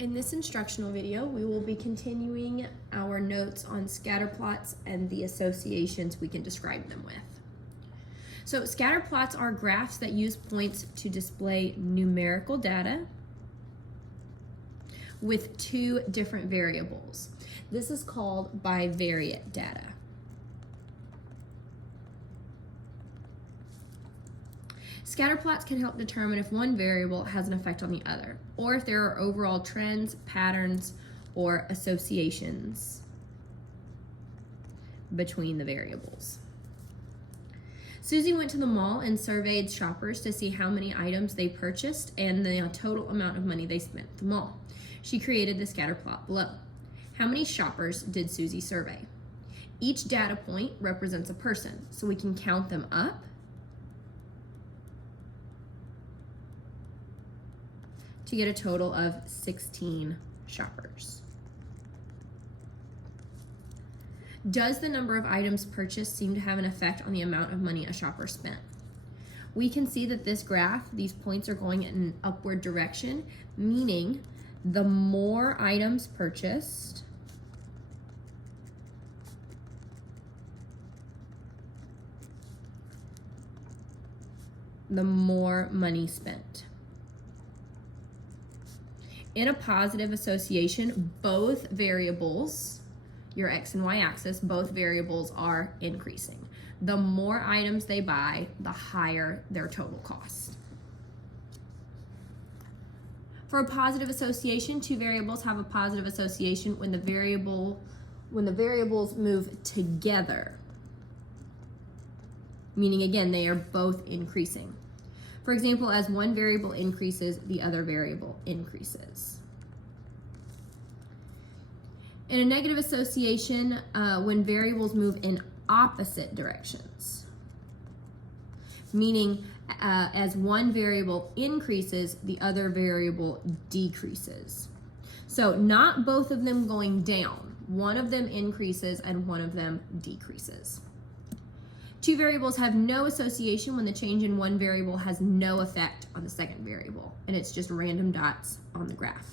In this instructional video, we will be continuing our notes on scatter plots and the associations we can describe them with. So scatter plots are graphs that use points to display numerical data with two different variables. This is called bivariate data. Scatter plots can help determine if one variable has an effect on the other, or if there are overall trends, patterns, or associations between the variables. Susie went to the mall and surveyed shoppers to see how many items they purchased and the total amount of money they spent at the mall. She created the scatter plot below. How many shoppers did Susie survey? Each data point represents a person, so we can count them up to get a total of 16 shoppers. Does the number of items purchased seem to have an effect on the amount of money a shopper spent? We can see that this graph, these points are going in an upward direction, meaning the more items purchased, the more money spent. In a positive association, both variables, your x and y axis, both variables are increasing. The more items they buy, the higher their total cost. For a positive association, two variables have a positive association when the variables move together. Meaning again, they are both increasing. For example, as one variable increases, the other variable increases. In a negative association, when variables move in opposite directions, meaning as one variable increases, the other variable decreases. So not both of them going down. One of them increases and one of them decreases. Two variables have no association when the change in one variable has no effect on the second variable, and it's just random dots on the graph.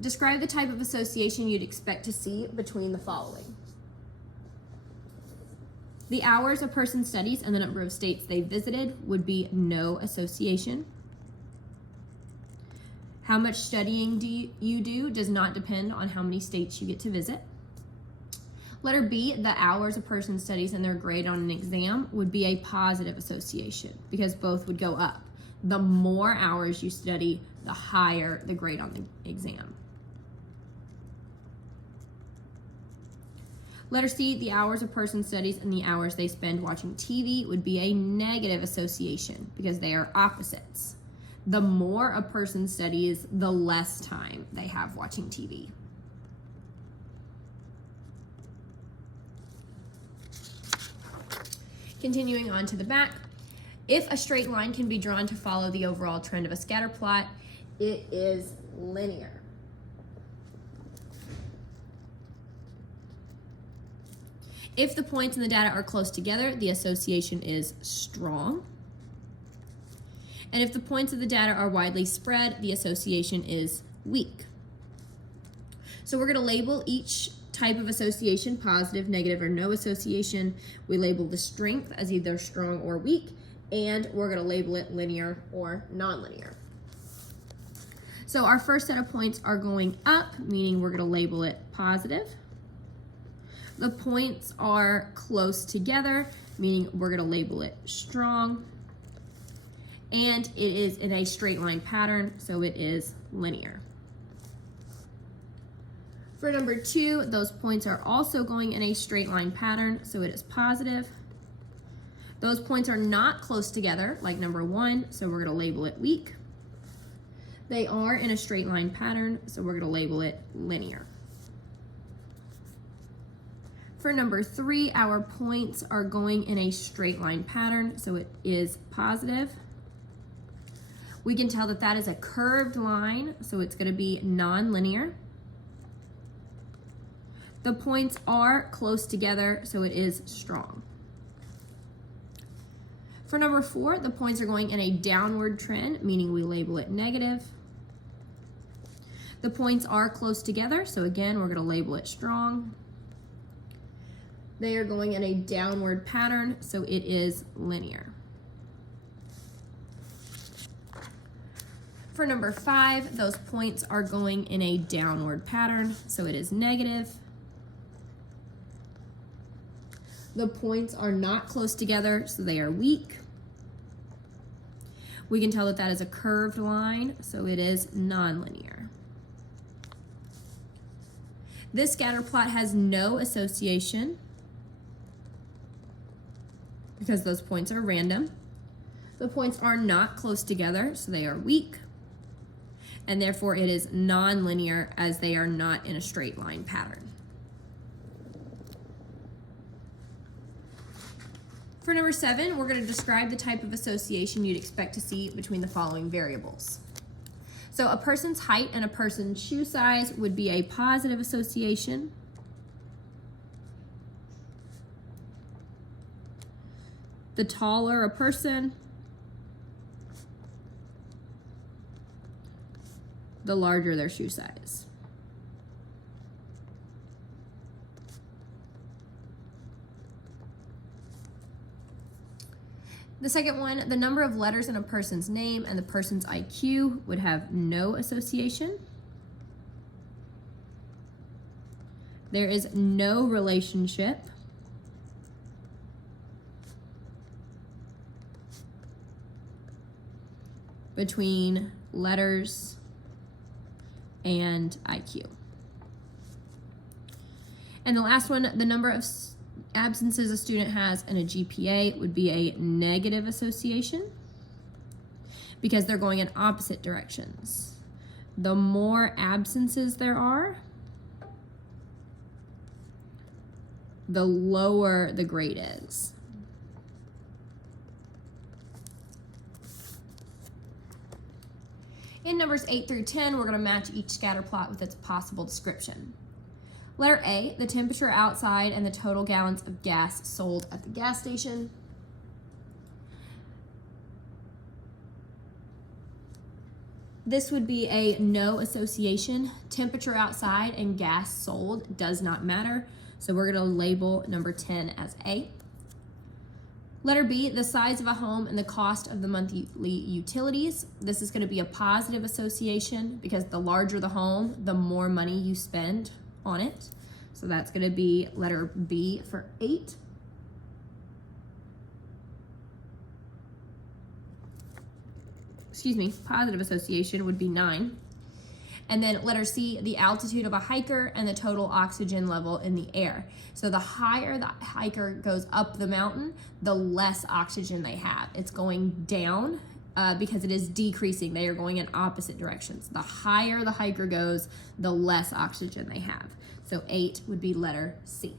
Describe the type of association you'd expect to see between the following. The hours a person studies and the number of states they visited would be no association. How much studying you do does not depend on how many states you get to visit. Letter B, the hours a person studies and their grade on an exam would be a positive association because both would go up. The more hours you study, the higher the grade on the exam. Letter C, the hours a person studies and the hours they spend watching TV would be a negative association because they are opposites. The more a person studies, the less time they have watching TV. Continuing on to the back, if a straight line can be drawn to follow the overall trend of a scatter plot, it is linear. If the points in the data are close together, the association is strong. And if the points of the data are widely spread, the association is weak. So we're going to label each type of association, positive, negative, or no association. We label the strength as either strong or weak, and we're going to label it linear or nonlinear. So our first set of points are going up, meaning we're going to label it positive. The points are close together, meaning we're going to label it strong. And it is in a straight line pattern, so it is linear. For number 2, those points are also going in a straight line pattern, so it is positive. Those points are not close together, like number 1, so we're going to label it weak. They are in a straight line pattern, so we're going to label it linear. For number 3, our points are going in a straight line pattern, so it is positive. We can tell that that is a curved line, so it's going to be nonlinear. The points are close together, so it is strong. For number 4, the points are going in a downward trend, meaning we label it negative. The points are close together, so again, we're going to label it strong. They are going in a downward pattern, so it is linear. For number 5, those points are going in a downward pattern, so it is negative. The points are not close together, so they are weak. We can tell that that is a curved line, so it is nonlinear. This scatter plot has no association because those points are random. The points are not close together, so they are weak. And therefore it is nonlinear as they are not in a straight line pattern. For number 7, we're going to describe the type of association you'd expect to see between the following variables. So a person's height and a person's shoe size would be a positive association. The taller a person, the larger their shoe size. The second one, the number of letters in a person's name and the person's IQ would have no association. There is no relationship between letters and IQ. And the last one, the number of absences a student has and a GPA would be a negative association because they're going in opposite directions. The more absences there are, the lower the grade is. In numbers 8 through 10, we're going to match each scatter plot with its possible description. Letter A, the temperature outside and the total gallons of gas sold at the gas station. This would be a no association. Temperature outside and gas sold does not matter, so we're going to label number 10 as A. Letter B, the size of a home and the cost of the monthly utilities. This is going to be a positive association because the larger the home, the more money you spend on it. So that's going to be letter B for 8. Positive association would be 9. And then letter C, the altitude of a hiker and the total oxygen level in the air. So the higher the hiker goes up the mountain, the less oxygen they have. It's going down because it is decreasing. They are going in opposite directions. The higher the hiker goes, the less oxygen they have. So 8 would be letter C.